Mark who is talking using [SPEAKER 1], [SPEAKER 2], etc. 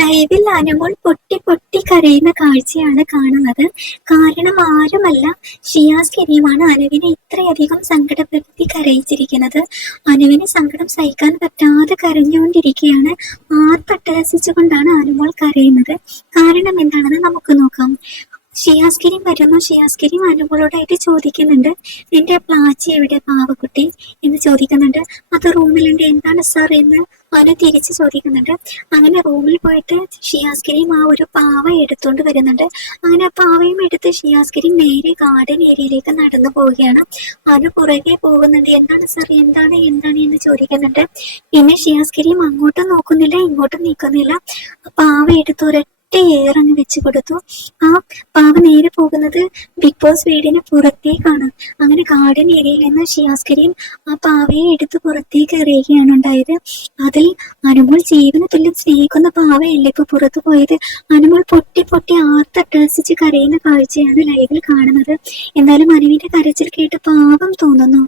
[SPEAKER 1] ലൈവിൽ അനുമോൾ പൊട്ടി പൊട്ടി കരയുന്ന കാഴ്ചയാണ് കാണുന്നത്. കാരണം ആരുമല്ല ഷിയാസ് കരീമാണ് അനുവിനെ ഇത്രയധികം സങ്കടപ്പെടുത്തി കരയിച്ചിരിക്കുന്നത്. അനുവിന് സങ്കടം സഹിക്കാൻ പറ്റാതെ കരഞ്ഞുകൊണ്ടിരിക്കുകയാണ്. ആർത്തട്ടഹസിച്ചുകൊണ്ടാണ് അനുമോൾ കരയുന്നത്. കാരണം എന്താണെന്ന് നമുക്ക് നോക്കാം. ഷിയാസ് കരീം വരുന്നു. ഷിയാസ് കരീം അനുമോളോടായിട്ട് ചോദിക്കുന്നുണ്ട്. നിന്റെ പ്ലാച്ചി എവിടെ പാവക്കുട്ടി? ചോദിക്കുന്നുണ്ട്. അത് റൂമിലുണ്ട്. എന്താണ് സാർ എന്ന്? അനു തിരിച്ച് ചോദിക്കുന്നുണ്ട്. അങ്ങനെ റൂമിൽ പോയിട്ട് ഷിയാസ് ആ ഒരു പാവ എടുത്തുകൊണ്ട് വരുന്നുണ്ട്. അങ്ങനെ ആ പാവയും എടുത്ത് ഷിയാസ് നേരെ ഗാർഡൻ ഏരിയയിലേക്ക് നടന്നു പോവുകയാണ്. അനു പുറകെ പോകുന്നുണ്ട്. എന്താണ് സാർ? എന്താണ്? എന്താണ്? എന്ന് ചോദിക്കുന്നുണ്ട്. പിന്നെ ഷിയാസ് കരീം അങ്ങോട്ടും നോക്കുന്നില്ല ഇങ്ങോട്ടും നീക്കുന്നില്ല ആ പാവ എടുത്ത് ഒരൊറ്റ ഏറങ്ങ് വെച്ച് കൊടുത്തു. ആ പോകുന്നത് ബിഗ് ബോസ് വീടിന് പുറത്തേക്കാണ്. അങ്ങനെ ഗാർഡൻ ഏരിയയിൽ നിന്ന് ഷിയാസ് ആ പാവയെ എടുത്ത് പുറത്തേക്ക് എറിയുകയാണ് ഉണ്ടായത്. അതിൽ അനുമോൾ ജീവന് തുല്യം സ്നേഹിക്കുന്ന പാവയല്ലേ ഇപ്പൊ പുറത്തു പോയത്? അനുമോൾ പൊട്ടി പൊട്ടി ആർത്തട്ടസിച്ച് കരയുന്ന കാഴ്ചയാണ് ലൈവിൽ കാണുന്നത്. എന്നാലും അനുവിന്റെ കരച്ചിൽ കേട്ട് പാവം തോന്നുന്നു.